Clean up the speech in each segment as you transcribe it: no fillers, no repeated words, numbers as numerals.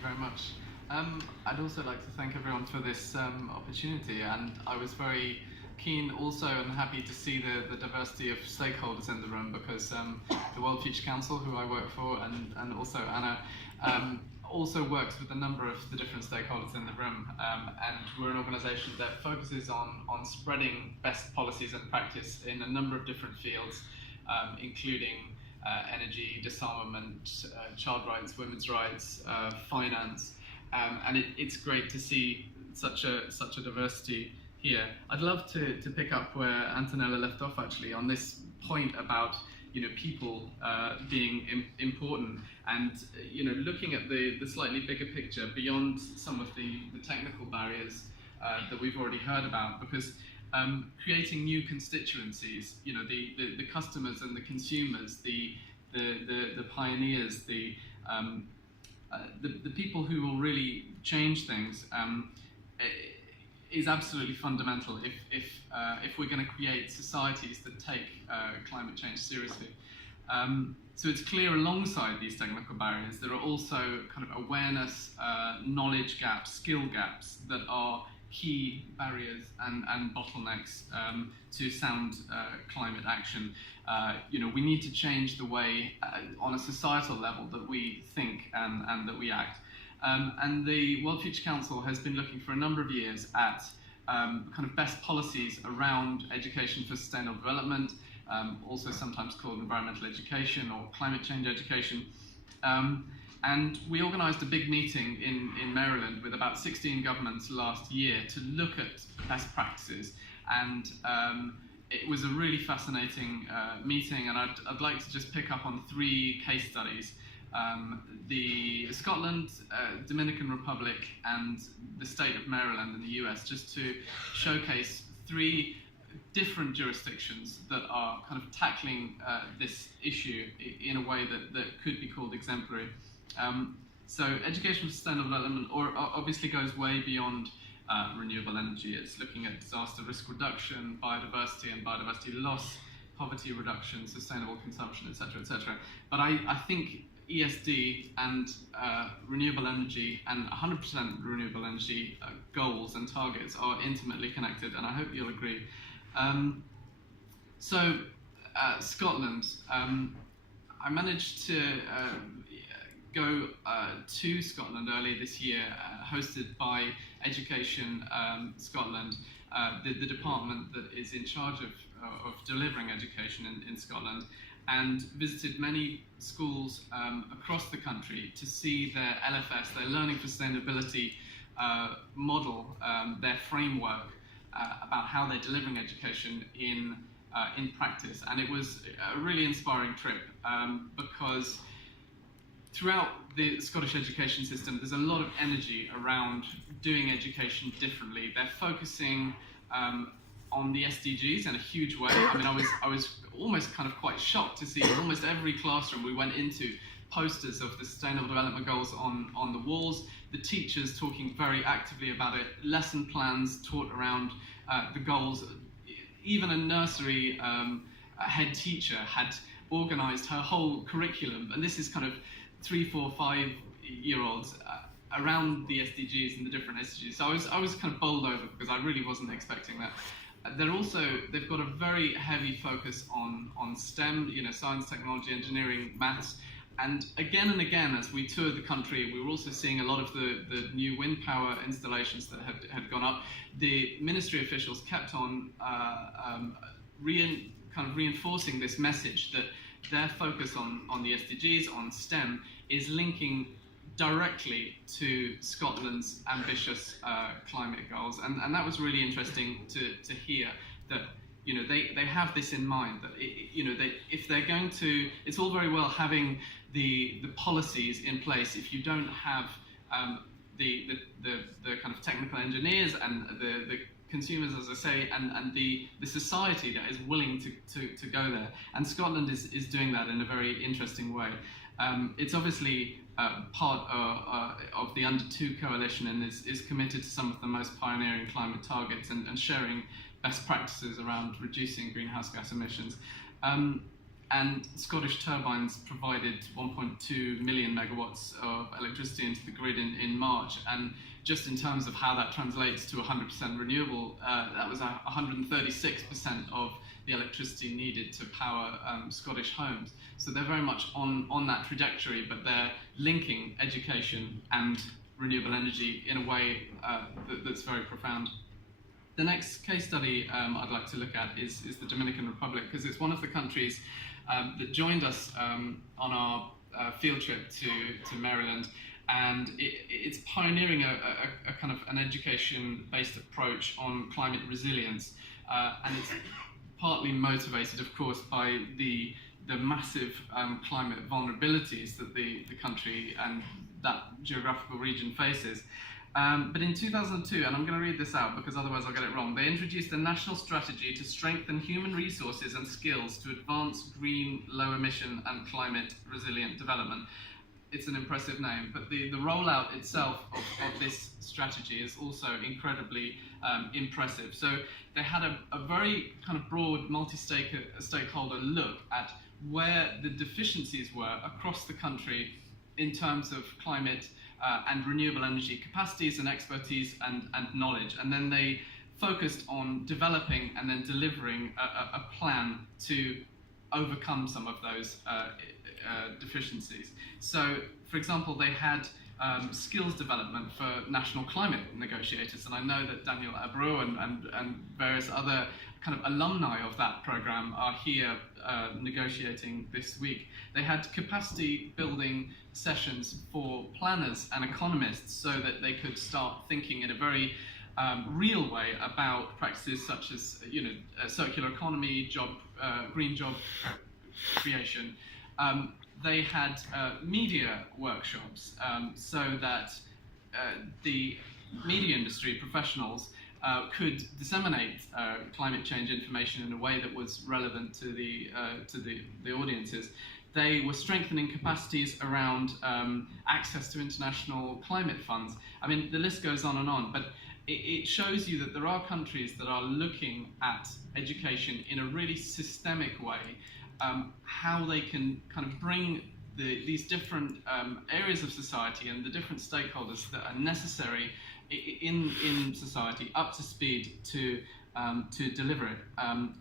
you very much. I'd also like to thank everyone for this opportunity, and I was very keen also and happy to see the diversity of stakeholders in the room, because the World Future Council, who I work for, and also Anna, also works with a number of the different stakeholders in the room, and we're an organisation that focuses on spreading best policies and practice in a number of different fields, including energy, disarmament, child rights, women's rights, finance, and it's great to see such a diversity here. I'd love to pick up where Antonella left off, actually, on this point about people being important, and looking at the slightly bigger picture beyond some of the technical barriers that we've already heard about, because creating new constituencies, the customers and the consumers, the pioneers, the people who will really change things, is absolutely fundamental if we're going to create societies that take climate change seriously. So it's clear, alongside these technical barriers, there are also kind of awareness, knowledge gaps, skill gaps that are key barriers and bottlenecks to sound climate action. We need to change the way, on a societal level, that we think and that we act. And the World Future Council has been looking for a number of years at kind of best policies around education for sustainable development, also sometimes called environmental education or climate change education. And we organised a big meeting in Maryland with about 16 governments last year to look at best practices. And it was a really fascinating meeting, and I'd like to just pick up on 3 case studies. The Scotland, Dominican Republic, and the state of Maryland in the US, just to showcase 3 different jurisdictions that are kind of tackling this issue in a way that could be called exemplary. So education for sustainable development obviously goes way beyond renewable energy. It's looking at disaster risk reduction, biodiversity and biodiversity loss, poverty reduction, sustainable consumption, etc., etc. But I think ESD and renewable energy and 100% renewable energy goals and targets are intimately connected, and I hope you'll agree. Scotland. I managed to go to Scotland earlier this year, hosted by Education Scotland, the department that is in charge of delivering education in Scotland, and visited many schools across the country to see their LFS, their Learning for Sustainability model, their framework about how they're delivering education in practice. And it was a really inspiring trip, because throughout the Scottish education system, there's a lot of energy around doing education differently. They're focusing on the SDGs in a huge way. I mean, I was almost kind of quite shocked to see almost every classroom we went into posters of the Sustainable Development Goals on the walls, the teachers talking very actively about it, lesson plans taught around the goals. Even a nursery head teacher had organised her whole curriculum, and this is kind of 3, 4, 5-year-olds around the SDGs and the different SDGs. So I was kind of bowled over, because I really wasn't expecting that. They've got a very heavy focus on STEM, science, technology, engineering, maths. And again, as we toured the country, we were also seeing a lot of the new wind power installations that had gone up. The ministry officials kept on reinforcing this message that their focus on the SDGs, on STEM, is linking directly to Scotland's ambitious climate goals, and that was really interesting to hear that they have this in mind, that if they're going to, it's all very well having the policies in place if you don't have the kind of technical engineers and the consumers, as I say, and the society that is willing to go there. And Scotland is doing that in a very interesting way. It's obviously part of the Under 2 coalition, and is committed to some of the most pioneering climate targets and sharing best practices around reducing greenhouse gas emissions. and Scottish turbines provided 1.2 million megawatts of electricity into the grid in March. And just in terms of how that translates to 100% renewable, that was 136% of the electricity needed to power Scottish homes. So they're very much on that trajectory, but they're linking education and renewable energy in a way that's very profound. The next case study I'd like to look at is the Dominican Republic, because it's one of the countries that joined us on our field trip to Maryland, and it's pioneering a kind of an education-based approach on climate resilience, and it's partly motivated, of course, by the massive climate vulnerabilities that the country and that geographical region faces. But in 2002, and I'm going to read this out because otherwise I'll get it wrong, they introduced a national strategy to strengthen human resources and skills to advance green, low emission and climate resilient development. It's an impressive name, but the rollout itself of this strategy is also incredibly impressive. So they had a very kind of broad multi-stakeholder look at where the deficiencies were across the country in terms of climate and renewable energy capacities and expertise and knowledge. And then they focused on developing and then delivering a plan to overcome some of those deficiencies. So, for example, they had skills development for national climate negotiators, and I know that Daniel Abreu and various other kind of alumni of that program are here negotiating this week. They had capacity building sessions for planners and economists so that they could start thinking in a very real way about practices such as circular economy, green job creation. They had media workshops so that the media industry professionals could disseminate climate change information in a way that was relevant to the audiences. They were strengthening capacities around access to international climate funds. I mean, the list goes on, but it shows you that there are countries that are looking at education in a really systemic way, how they can kind of bring these different areas of society and the different stakeholders that are necessary in society up to speed to deliver it.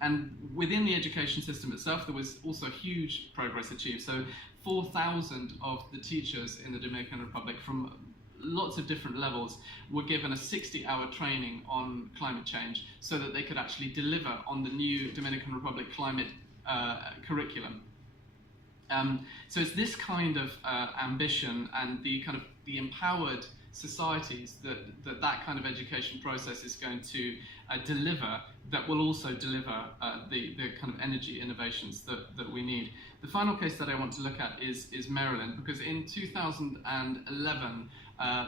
And within the education system itself, there was also huge progress achieved. So 4,000 of the teachers in the Dominican Republic from lots of different levels were given a 60-hour training on climate change so that they could actually deliver on the new Dominican Republic climate curriculum. So it's this kind of ambition and the kind of the empowered societies that kind of education process is going to deliver, that will also deliver the kind of energy innovations that we need. The final case that I want to look at is Maryland, because in 2011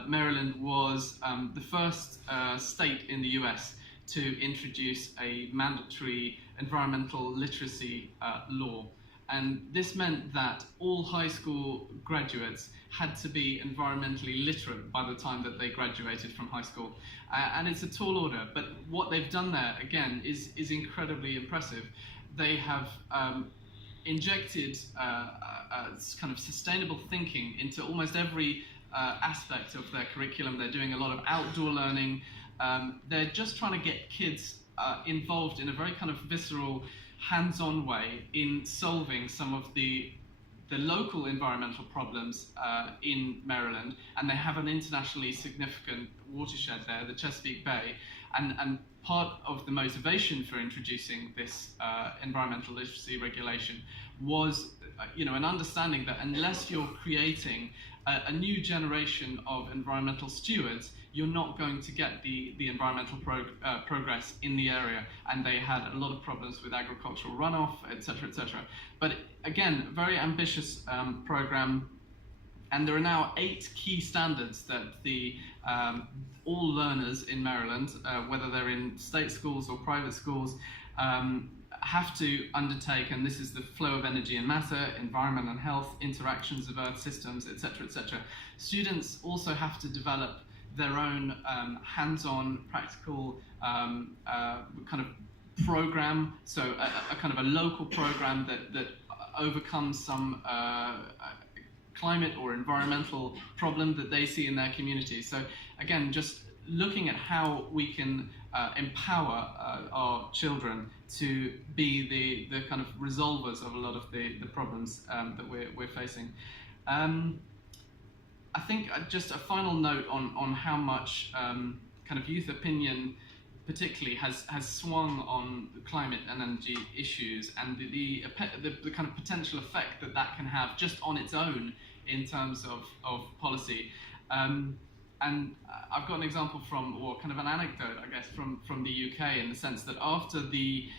Maryland was the first state in the US to introduce a mandatory environmental literacy law. And this meant that all high school graduates had to be environmentally literate by the time that they graduated from high school. And it's a tall order, but what they've done there, again, is incredibly impressive. They have injected kind of sustainable thinking into almost every aspect of their curriculum. They're doing a lot of outdoor learning. They're just trying to get kids involved in a very kind of visceral, hands-on way in solving some of the local environmental problems in Maryland, and they have an internationally significant watershed there, the Chesapeake Bay, and part of the motivation for introducing this environmental literacy regulation was an understanding that unless you're creating a new generation of environmental stewards, you're not going to get the environmental progress in the area. And they had a lot of problems with agricultural runoff, etc., etc. But again, very ambitious program. And there are now 8 key standards that all learners in Maryland, whether they're in state schools or private schools, have to undertake, and this is the flow of energy and matter, environment and health, interactions of Earth systems, etc., etc. Students also have to develop their own hands-on, practical kind of program, so a kind of a local program that overcome some climate or environmental problem that they see in their community. So again, just looking at how we can empower our children to be the kind of resolvers of a lot of the problems that we're facing. I think just a final note on how much kind of youth opinion particularly has swung on the climate and energy issues, and the kind of potential effect that can have just on its own in terms of policy. And I've got an example or kind of an anecdote, I guess, from the UK, in the sense that after the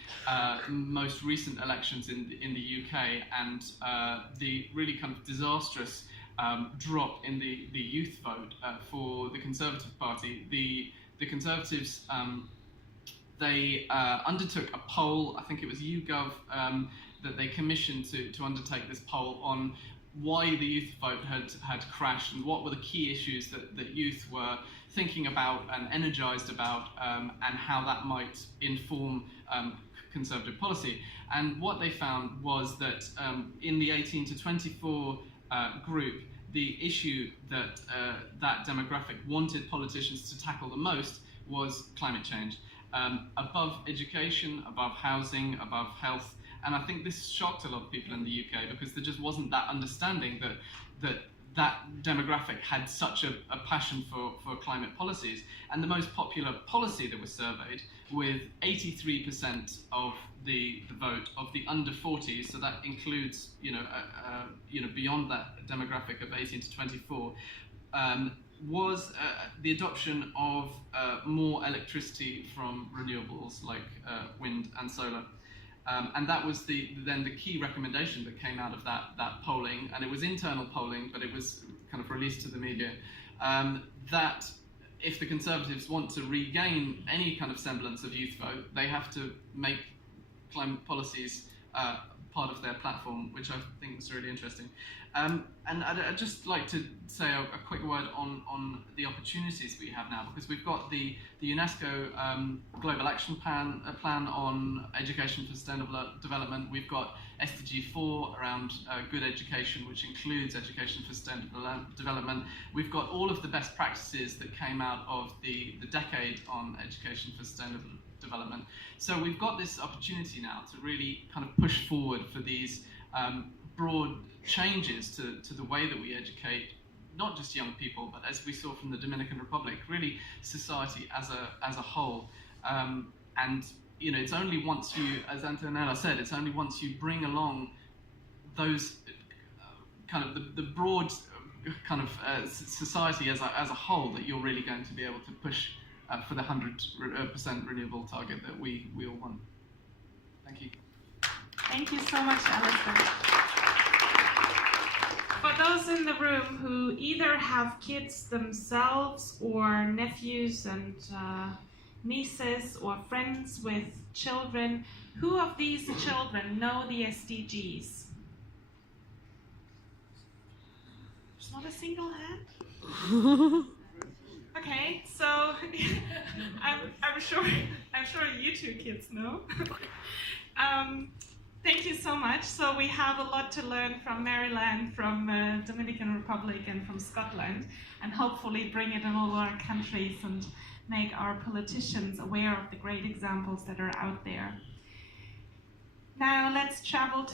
most recent elections in the UK and the really kind of disastrous drop in the youth vote for the Conservative Party, the Conservatives, they undertook a poll. I think it was YouGov that they commissioned to undertake this poll on why the youth vote had crashed and what were the key issues that youth were thinking about and energized about, and how that might inform Conservative policy. And what they found was that in the 18 to 24 group, the issue that that demographic wanted politicians to tackle the most was climate change, above education, above housing, above health. And I think this shocked a lot of people in the UK, because there just wasn't that understanding that demographic had such a passion for climate policies. And the most popular policy that was surveyed, with 83% of the vote of the under 40s, so that includes beyond that demographic of 18 to 24, was the adoption of more electricity from renewables like wind and solar. And that was then the key recommendation that came out of that polling, and it was internal polling, but it was kind of released to the media, that if the Conservatives want to regain any kind of semblance of youth vote, they have to make climate policies part of their platform, which I think was really interesting. And I'd just like to say a quick word on the opportunities we have now, because we've got the UNESCO Global Action Plan on Education for Sustainable Development. We've got SDG 4 around good education, which includes education for sustainable development. We've got all of the best practices that came out of the decade on education for sustainable development. So we've got this opportunity now to really kind of push forward for these broad changes to the way that we educate, not just young people, but as we saw from the Dominican Republic, really society as a whole. And it's only once you, as Antonella said, it's only once you bring along those kind of the broad kind of society as a whole that you're really going to be able to push for the 100% renewable target that we all want. Thank you. Thank you so much, Alistair. For those in the room who either have kids themselves or nephews and nieces or friends with children, who of these children know the SDGs? There's not a single hand? Okay, so I'm sure you two kids know. Thank you so much. So we have a lot to learn from Maryland, from Dominican Republic, and from Scotland, and hopefully bring it in all our countries and make our politicians aware of the great examples that are out there. Now let's travel to